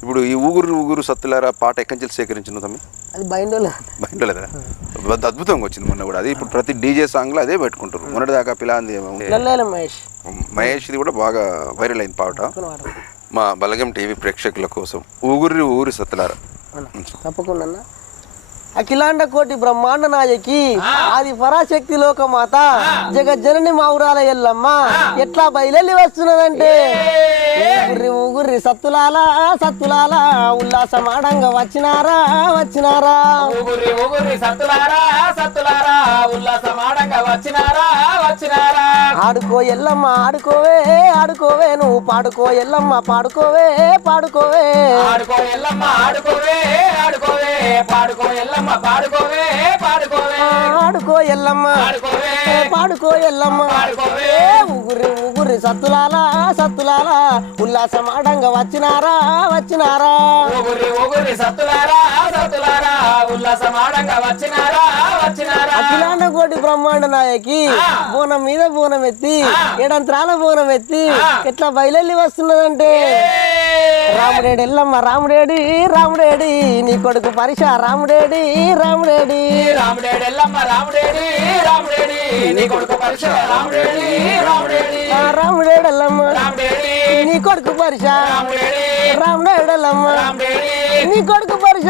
ఇప్పుడు ఈ ఊగురు ఊగురు సత్తులారా పాట ఎక్కడి నుంచి సేకరించిన తమ్మి? అది బయటలో బయట లేదా పెద్ద అద్భుతంగా వచ్చింది మొన్న కూడా. అది ఇప్పుడు ప్రతి డీజే సాంగ్లో అదే పెట్టుకుంటారు. మొన్నటి దాకా పిలాంది మహేష్. మహేష్ది కూడా బాగా వైరల్ అయింది పాట. మా బలగం టీవీ ప్రేక్షకుల కోసం ఊగురి ఊరి సత్తులారా. తప్పకుండా. అఖిలాండ కోటి బ్రహ్మాండ నాయకి ఆది పరాశక్తి లోకమాత జగజ్జనని మావురాల ఎల్లమ్మ ఎట్లా బయలెల్లి వస్తున్నదంటే? ఊగుర్రి ఊగుర్రి సత్తులాల సత్తులాల ఉల్లాసమాడంగా వచ్చినారా వచ్చినారా? ఊగురి ఊగురి సత్తులారా సత్తులారా ఉల్లాసమాడంగా వచ్చినారా వచ్చినారా? ఆడుకో ఎల్లమ్మ ఆడుకోవే ఆడుకోవే నువ్వు పాడుకో ఎల్లమ్మ పాడుకోవే పాడుకోవే. ఆడుకో ఎల్లమ్మ ఆడుకోవే ఆడుకోవే. పాడుకో ఎల్లమ్మ పాడుకోవే పాడుకోవే. ఆడుకో ఎల్లమ్మ. పాడుకోవే. ఏ పాడుకో ఎల్లమ్మ. పాడుకోవే. సత్తులాల సత్తులాల. ఉల్లాసమాడంగా వచ్చినారా వచ్చినారా. సత్తులారా సత్తులారా. ఉల్లాసమాడంగా వచ్చినారా వచ్చినారా. అఖిలాండ కోటి బ్రహ్మాండ నాయకి బోనం మీద బోనం ఎత్తి ఏడంత్రాల బోనం ఎత్తి ఎట్లా బయలెల్లి వస్తున్నదంటే? రాముడేడి ఎల్లమ్మ రాముడేడి రాముడేడి నీ కొడుకు పరిష రాముడేడి రాముడేడి రాముడేడి ఎల్లమ్మ రాముడేడి రాముడేడి నీ కొడుకు పరిచ రాముడేడి రాముడేడి ఆ రాముడేడి ఎల్లమ్మ రాముడేడి నీ కొడుకు పరిష రాముడేడి రాముడేడి ఎల్లమ్మ రాముడేడి నీ కొడుకు పరిష